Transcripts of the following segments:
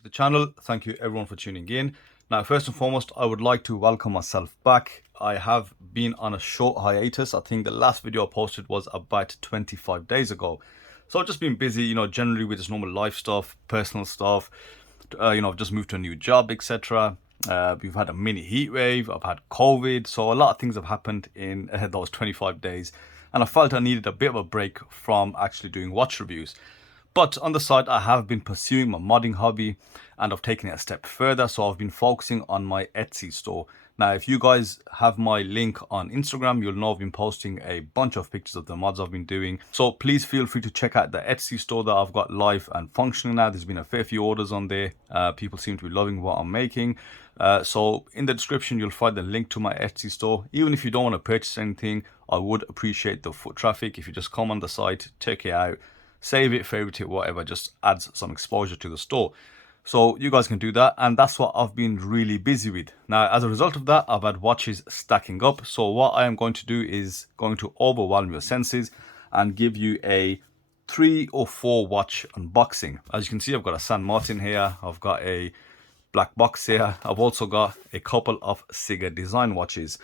to the channel. Thank you everyone for tuning in. Now, first and foremost, I would like to welcome myself back. I have been on a short hiatus. I think the last video I posted was about 25 days ago. So I've just been busy, generally with just normal life stuff, personal stuff. I've just moved to a new job, etc. We've had a mini heat wave. I've had COVID. So a lot of things have happened in those 25 days. And I felt I needed a bit of a break from actually doing watch reviews. But on the side, I have been pursuing my modding hobby and I've taken it a step further. So I've been focusing on my Etsy store. Now, if you guys have my link on Instagram, you'll know I've been posting a bunch of pictures of the mods I've been doing. So please feel free to check out the Etsy store that I've got live and functioning now. There's been a fair few orders on there. People seem to be loving what I'm making. So in the description, you'll find the link to my Etsy store. Even if you don't want to purchase anything, I would appreciate the foot traffic. If you just come on the site, check it out, save it, favorite it, whatever, just adds some exposure to the store. So you guys can do that, and that's what I've been really busy with. Now, as a result of that, I've had watches stacking up. So what I am going to do is going to overwhelm your senses and give you a 3 or 4 watch unboxing. As you can see, I've got a San Martin here, I've got a black box here, I've also got a couple of Ciga design watches.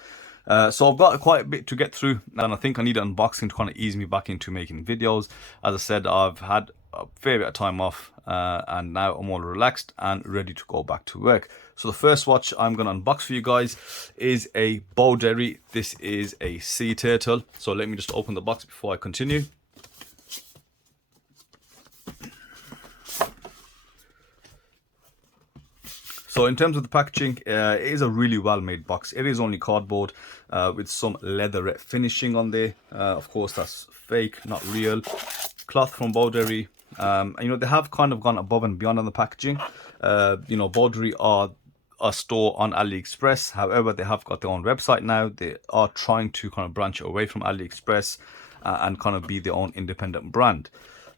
So I've got quite a bit to get through, and I think I need an unboxing to kind of ease me back into making videos. As I said, I've had a fair bit of time off, and now I'm all relaxed and ready to go back to work. So the first watch I'm going to unbox for you guys is a Boderry. This is a SeaTurtle. So let me just open the box before I continue. So in terms of the packaging, it is a really well made box. It is only cardboard with some leatherette finishing on there. Of course, that's fake, not real. Cloth from Boderry. They have kind of gone above and beyond on the packaging. Boderry are a store on AliExpress. However, they have got their own website now. They are trying to kind of branch away from AliExpress and kind of be their own independent brand.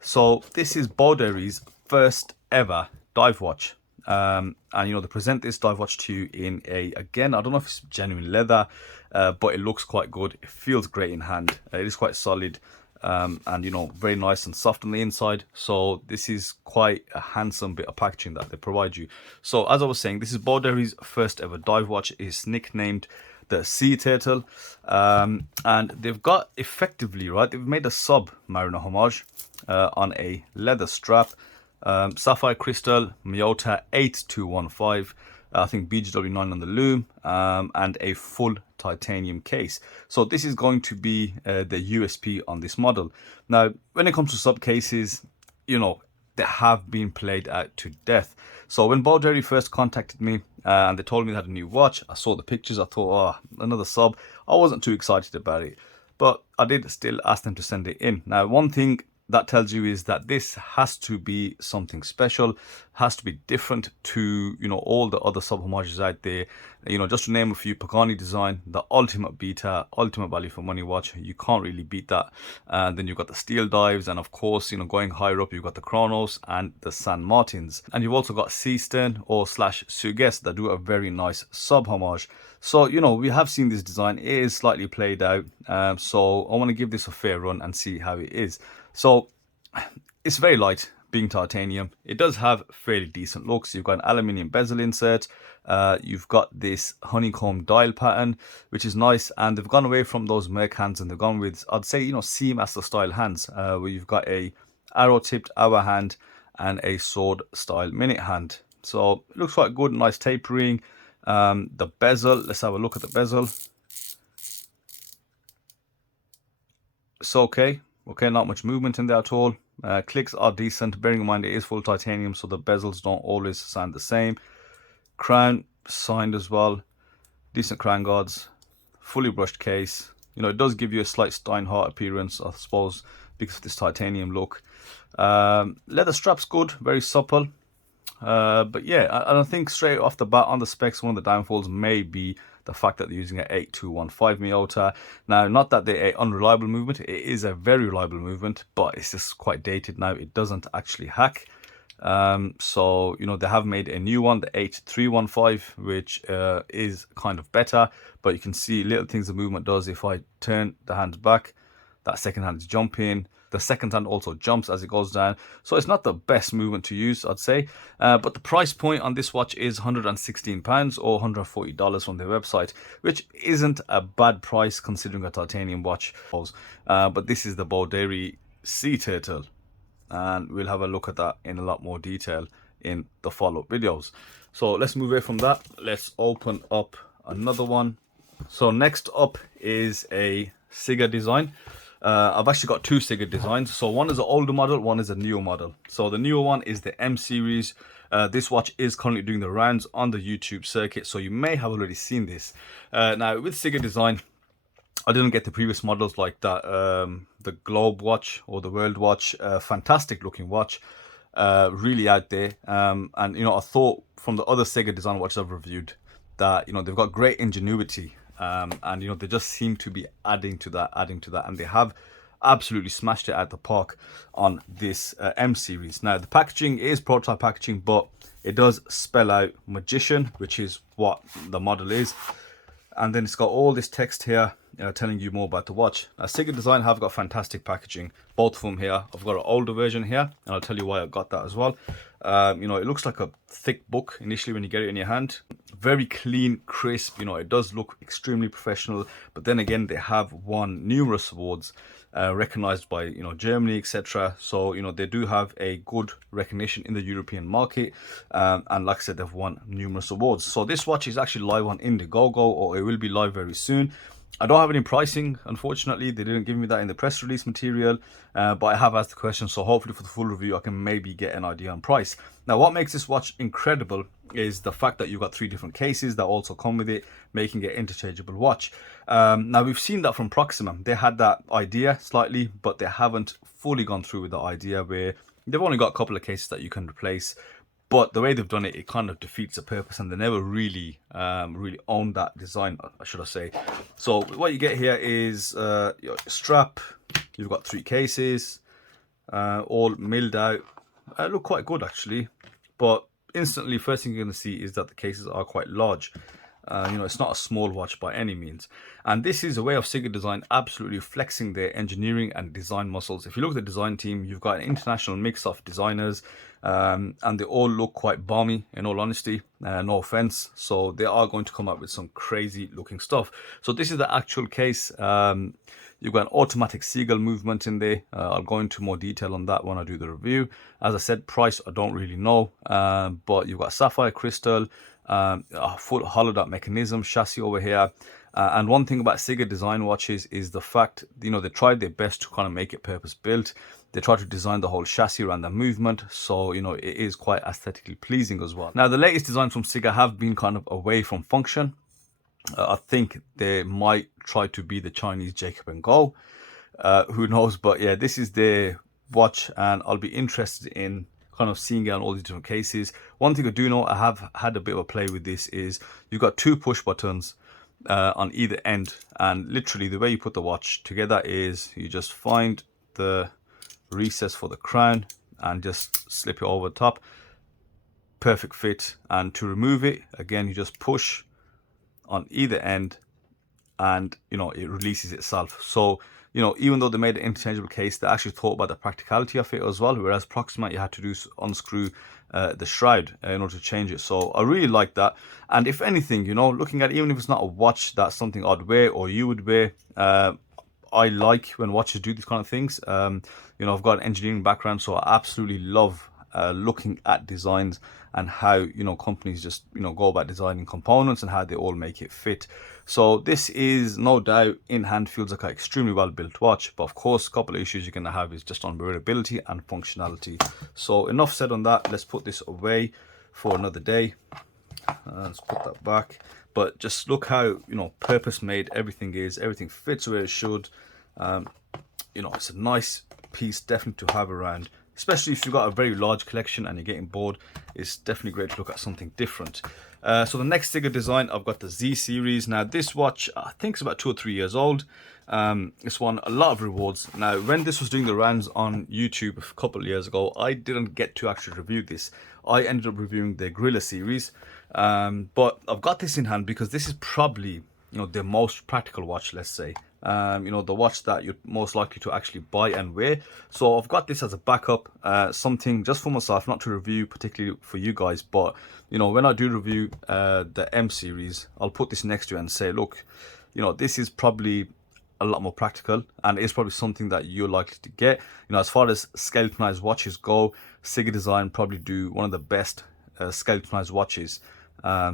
So this is Boderry's first ever dive watch. They present this dive watch to you in again, I don't know if it's genuine leather, but it looks quite good. It feels great in hand. It is quite solid, and very nice and soft on the inside. So this is quite a handsome bit of packaging that they provide you. So as I was saying, this is Boderry's first ever dive watch. It's nicknamed the SeaTurtle, and they've got effectively, right, they've made a Submariner homage on a leather strap. Sapphire crystal, Miyota 8215, I think BGW9 on the loom, and a full titanium case. So this is going to be the USP on this model. Now, when it comes to sub cases, they have been played out to death. So when Baldery first contacted me and they told me they had a new watch, I saw the pictures, I thought, oh, another sub. I wasn't too excited about it, but I did still ask them to send it in. Now, one thing that tells you is that this has to be something special, has to be different to all the other sub homages out there. Just to name a few: Pagani design, the ultimate beta, ultimate value for money watch. You can't really beat that. And then you've got the steel dives, and of course, going higher up, you've got the Chronos and the San Martins, and you've also got Sea Stern or Suges that do a very nice sub homage. So we have seen this design. It is slightly played out, so I want to give this a fair run and see how it is. So it's very light, being titanium. It does have fairly decent looks. You've got an aluminium bezel insert. You've got this honeycomb dial pattern, which is nice. And they've gone away from those Merc hands and they've gone with, I'd say, Seamaster style hands, where you've got a arrow tipped hour hand and a sword style minute hand. So it looks quite good, nice tapering. The bezel, let's have a look at the bezel. It's okay. Okay, not much movement in there at all. Clicks are decent, bearing in mind it is full titanium, so the bezels don't always sound the same. Crown signed as well. Decent crown guards. Fully brushed case. It does give you a slight Steinhardt appearance, I suppose, because of this titanium look. Leather strap's good, very supple. But yeah, I think straight off the bat on the specs, one of the downfalls may be the fact that they're using an 8215 Miyota. Now, not that they're an unreliable movement, it is a very reliable movement, but it's just quite dated now. It doesn't actually hack. So they have made a new one, the 8315, which is kind of better, but you can see little things the movement does. If I turn the hands back, that second hand is jumping. The second hand also jumps as it goes down. So it's not the best movement to use, I'd say. But the price point on this watch is £116 or $140 from their website, which isn't a bad price considering a titanium watch. But this is the Boderry SeaTurtle, and we'll have a look at that in a lot more detail in the follow-up videos. So let's move away from that. Let's open up another one. So next up is a Ciga design. I've actually got two Ciga designs. So one is an older model, one is a newer model. So the newer one is the M series. This watch is currently doing the rounds on the YouTube circuit, so you may have already seen this. Now with Ciga design, I didn't get the previous models like that. The Globe watch or the World watch, fantastic looking watch, really out there. And you know, I thought from the other Ciga design watches I've reviewed that, you know, they've got great ingenuity. And you know, they just seem to be adding to that, and they have absolutely smashed it out the park on this M series. Now the packaging is prototype packaging, but it does spell out Magician, which is what the model is, and then it's got all this text here telling you more about the watch. Now Ciga design have got fantastic packaging, both of them here. I've got an older version here, and I'll tell you why I got that as well. You know, it looks like a thick book initially when you get it in your hand. Very clean, crisp. You know, it does look extremely professional. But then again, they have won numerous awards recognized by, you know, Germany, etc. So, you know, they do have a good recognition in the European market. And like I said, they've won numerous awards. So this watch is actually live on Indiegogo, or it will be live very soon. I don't have any pricing, unfortunately. They didn't give me that in the press release material, but I have asked the question, so hopefully for the full review I can maybe get an idea on price. Now what makes this watch incredible is the fact that you've got 3 different cases that also come with it, making it interchangeable watch. Now we've seen that from Proxima. They had that idea slightly, but they haven't fully gone through with the idea, where they've only got a couple of cases that you can replace. But the way they've done it, it kind of defeats the purpose, and they never really owned that design, should I say. So what you get here is your strap. You've got 3 cases, all milled out. Look quite good actually, but instantly first thing you're going to see is that the cases are quite large. You know, it's not a small watch by any means. And this is a way of Ciga design absolutely flexing their engineering and design muscles. If you look at the design team, you've got an international mix of designers, and they all look quite balmy, in all honesty, no offense. So they are going to come up with some crazy looking stuff. So this is the actual case. You've got an automatic seagull movement in there. I'll go into more detail on that when I do the review. As I said, price I don't really know, but you've got sapphire crystal, a full hollowed out mechanism, chassis over here. And one thing about Ciga design watches is the fact, you know, they tried their best to kind of make it purpose built. They tried to design the whole chassis around the movement, so you know, it is quite aesthetically pleasing as well. Now the latest designs from Ciga have been kind of away from function. I think they might try to be the Chinese Jacob and Go. Who knows? But yeah, this is their watch, and I'll be interested in kind of seeing it on all these different cases. One thing I do know, I have had a bit of a play with this, is you've got 2 push buttons on either end, and literally the way you put the watch together is you just find the recess for the crown and just slip it over the top. Perfect fit. And to remove it, again, you just push on either end, and you know, it releases itself. So you know, even though they made an interchangeable case, they actually thought about the practicality of it as well, whereas Proxima, you had to unscrew the shroud in order to change it. So I really like that. And if anything, you know, looking at it, even if it's not a watch that's something I'd wear or you would wear, I like when watches do these kind of things. You know, I've got an engineering background, so I absolutely love looking at designs and how, you know, companies just, you know, go about designing components and how they all make it fit. So this is no doubt in hand feels like an extremely well built watch, but of course a couple of issues you're going to have is just on wearability and functionality. So enough said on that. Let's put this away for another day. Let's put that back. But just look how, you know, purpose made everything is. Everything fits where it should. You know, it's a nice piece definitely to have around, especially if you've got a very large collection and you're getting bored. It's definitely great to look at something different. So the next Ciga design, I've got the Z series. Now this watch, I think it's about 2 or 3 years old. It's won a lot of rewards. Now when this was doing the rounds on YouTube a couple of years ago, I didn't get to actually review this. I ended up reviewing the Gorilla series, but I've got this in hand because this is probably, you know, the most practical watch, let's say, you know, the watch that you're most likely to actually buy and wear. So I've got this as a backup, something just for myself, not to review particularly for you guys, but you know, when I do review the M series, I'll put this next to it and say, look, you know, this is probably a lot more practical, and it's probably something that you're likely to get. You know, as far as skeletonized watches go, Ciga Design probably do one of the best skeletonized watches,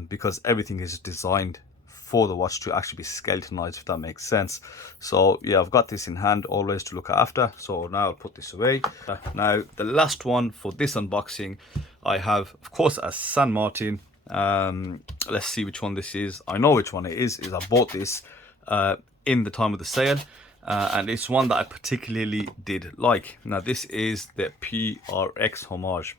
because everything is designed for the watch to actually be skeletonized, if that makes sense. So yeah, I've got this in hand always to look after. So now I'll put this away. Now the last one for this unboxing, I have of course a San Martin. Let's see which one this is. I know which one it is I bought this in the time of the sale, and it's one that I particularly did like. Now this is the PRX Homage,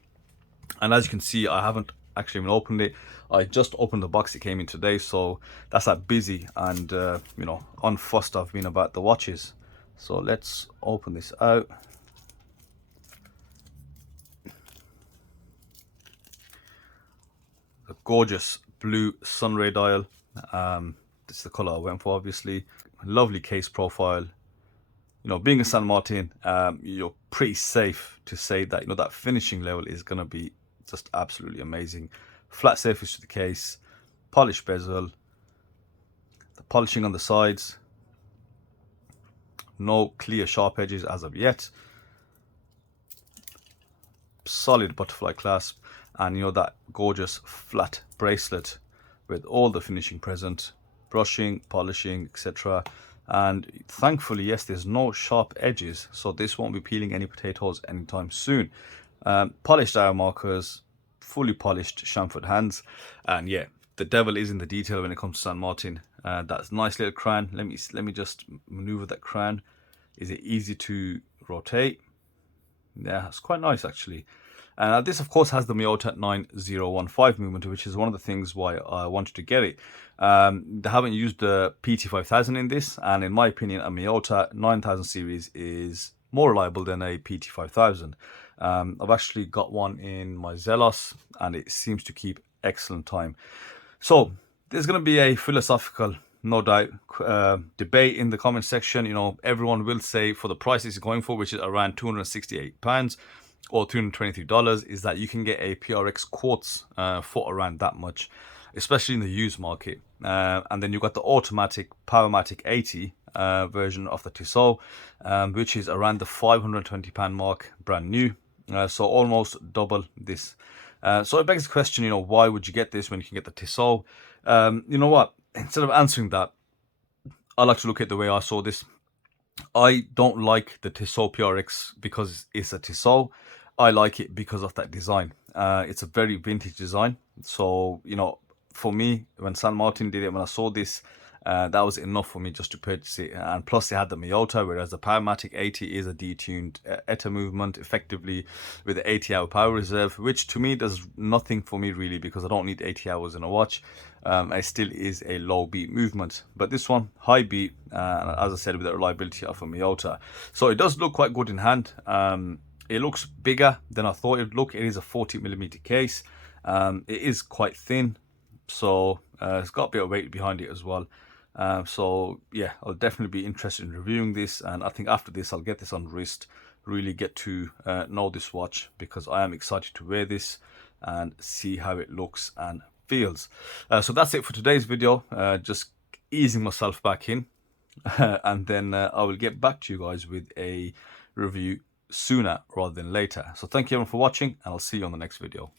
and as you can see, I haven't actually even opened it. I just opened the box it came in today, so that's how busy and you know, unfussed I've been about the watches. So let's open this out. A gorgeous blue sunray dial. This is the color I went for, obviously. Lovely case profile. You know, being a San Martin, you're pretty safe to say that, you know, that finishing level is going to be just absolutely amazing. Flat surface to the case, polished bezel, the polishing on the sides, no clear sharp edges as of yet, solid butterfly clasp, and you know, that gorgeous flat bracelet with all the finishing present, brushing, polishing, etc. And thankfully, yes, there's no sharp edges, so this won't be peeling any potatoes anytime soon. Polished dial markers, fully polished chamfered hands, and yeah, the devil is in the detail when it comes to San Martin. That's nice little crown. Let me just maneuver that crown. Is it easy to rotate? Yeah, it's quite nice actually. This of course has the Miyota 9015 movement, which is one of the things why I wanted to get it. They haven't used the PT5000 in this, and in my opinion, a Miyota 9000 series is more reliable than a PT5000. I've actually got one in my Zelos, and it seems to keep excellent time. So there's going to be a philosophical, no doubt, debate in the comment section. You know, everyone will say for the price it's going for, which is around £268 or $223, is that you can get a PRX quartz for around that much, especially in the used market. And then you've got the automatic Powermatic 80 version of the Tissot, which is around the £520 mark, brand new. So almost double this. So it begs the question, you know, why would you get this when you can get the Tissot? You know what? Instead of answering that, I like to look at the way I saw this. I don't like the Tissot PRX because it's a Tissot. I like it because of that design. It's a very vintage design. So, you know, for me, when San Martin did it, when I saw this, that was enough for me just to purchase it. And plus it had the Miyota, whereas the Powermatic 80 is a detuned ETA movement, effectively with the 80-hour power reserve, which to me does nothing for me really, because I don't need 80 hours in a watch. It still is a low beat movement, but this one high beat, as I said, with the reliability of a Miyota. So it does look quite good in hand. It looks bigger than I thought it would look. It is a 40mm case. It is quite thin, so it's got a bit of weight behind it as well. So yeah, I'll definitely be interested in reviewing this, and I think after this I'll get this on wrist, really get to know this watch, because I am excited to wear this and see how it looks and feels. So that's it for today's video. Just easing myself back in and then I will get back to you guys with a review sooner rather than later. So thank you everyone for watching, and I'll see you on the next video.